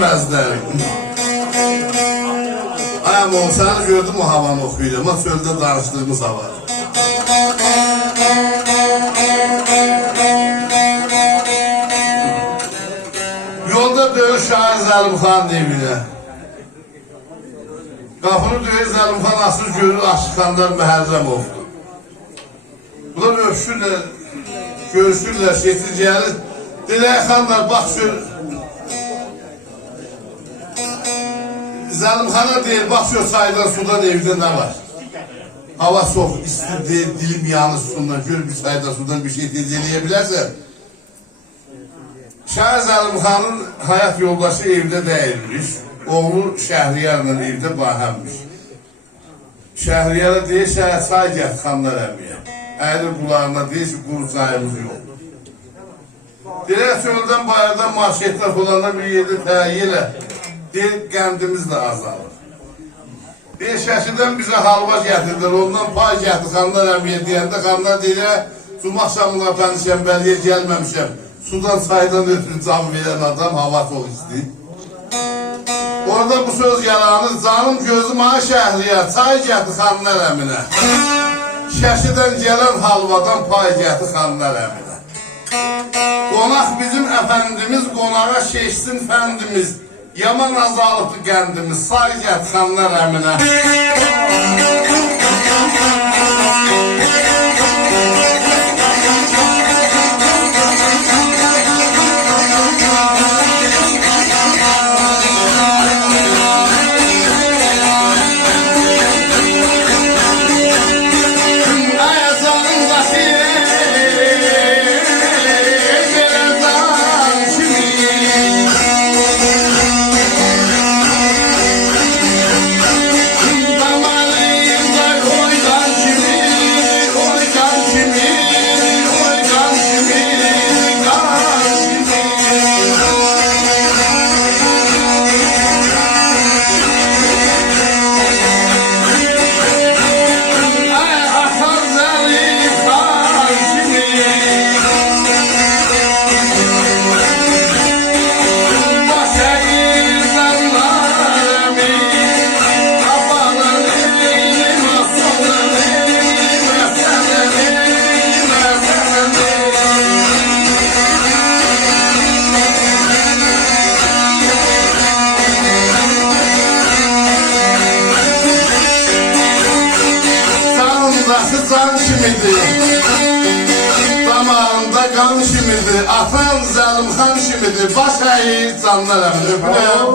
vermezler. Ama o seni gördüm o havanı okuydu ama çölde danıştığımız hava. Yolda dövüş şair Zəlimxanın evine. Qapını döyür Zəlimxan asır görür Aşıqanlar Məhərrəm oldu. Bunlar öpüşürlər, görüşürlər, şetircəlir. Diləkxanlar bax şu Zəlimxana deyir, bax şu çaydan sudan evdə nə var? Hava soğuk, isti deyil, dilim yanır sudan, gör bir çaydan sudan bir şey tezeleyə bilərsən. Şair Zəlimxanın hayat yoldaşı evdə dəyilmiş, oğlu Şəhriyarla evdə bahəmmiş. Şəhriyara deyir, çay gətir xanlar əmiyə. Əyri qulağına deyir ki, quru çayımız yox. Deyir, çöldən bayırdan marşetlər olanda bir yerdə təyilə. Deyir, qəndimiz də azalır. Deyir, Şəkidən bizə halva gətirdir, ondan pay gətir xanlar əmiyə deyəndə, xanlar deyir, cuma axşamına ben şəmbəliyə gəlməmişəm. Sudan çaydan ötürü can verən adam hava çok istəyir. Orada bu söz yalanır, canım gözüm ha Şəhriyar, çay gətir xanlar əminə. Şəkidən gələn halvadan pay gətir xanlar əminə. Qonaq bizim əfəndimiz, qonağa şeşsin fəndimiz. Yaman azalıqlı qəndimiz, say gətir xanlar əminə. Can kimidir, damağında qan kimidir, atan Zəlimxan kimidir, baş əyir canlar əmin, öpürəm.